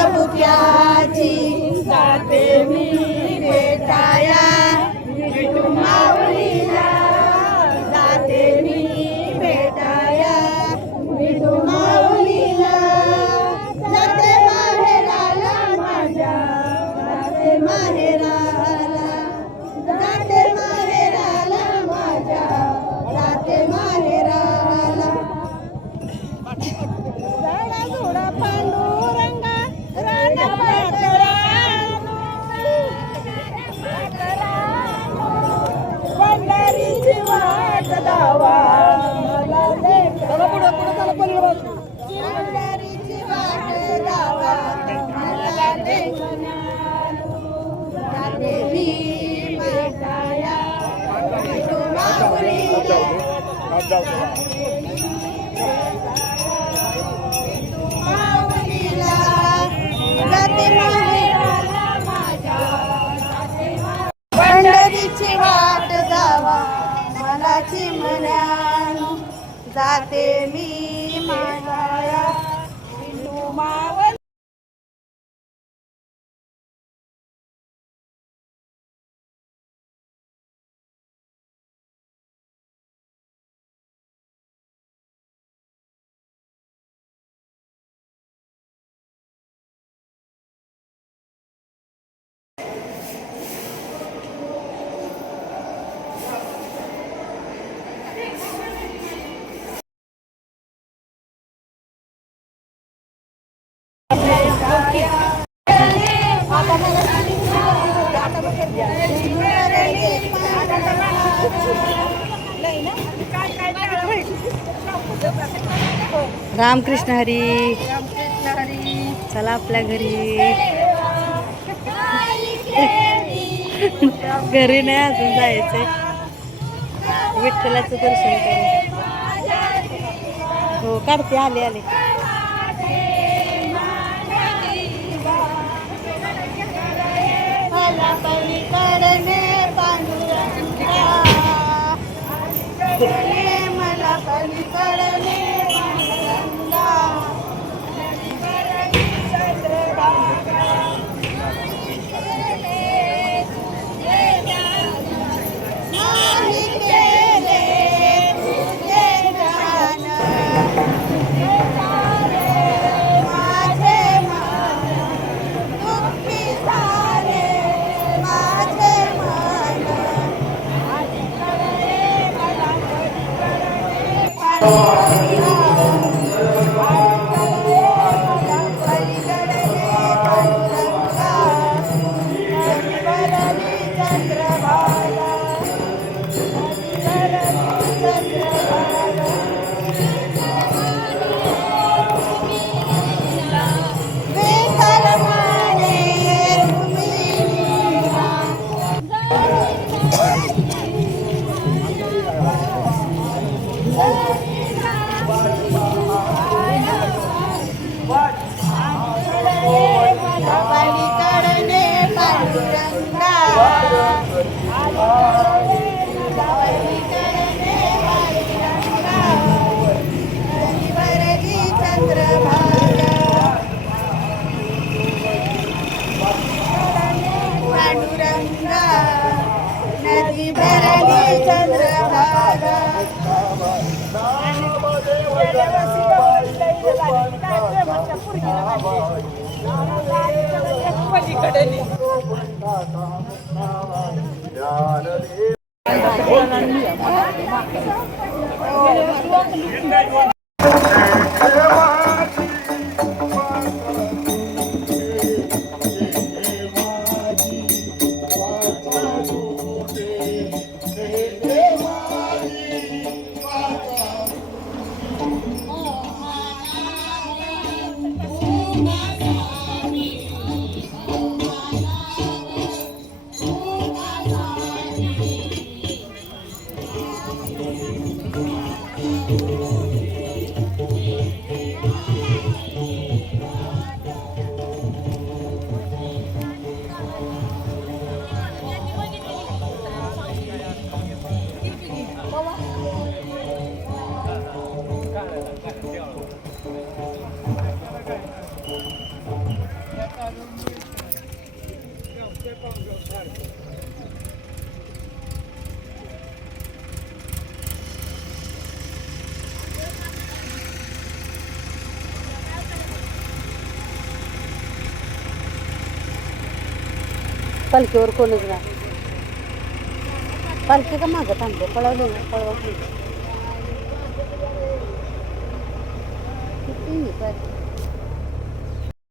विरापुत्याची जाते मी भेटाया विठू माऊलीला जाते मी भेटाया विठू माऊलीला जाते माहेराला माझ्या जाते माहेराला जाते माहेराला माझ्या जाते माहेराला झाडा झोडा पांडुरंगा पंढरीची वाट दावा पंढरीची वाट दावा मला देवी भेटाया विठू माऊलीला पंढरीची वाट जावा मनाची मनान जाते मी माया विठू माऊली रामकृष्ण हरी चला आपल्या घरी घरी नाही अजून जायचंय विठ्ठलाचं दर्शन करू हो काढते आले आले मला पलीकडे नदी भरली चंद्रभागा पालखीवर कोणच नाही. पालखी का मागं थांबते, पळवली ना पळवली. किती पालखी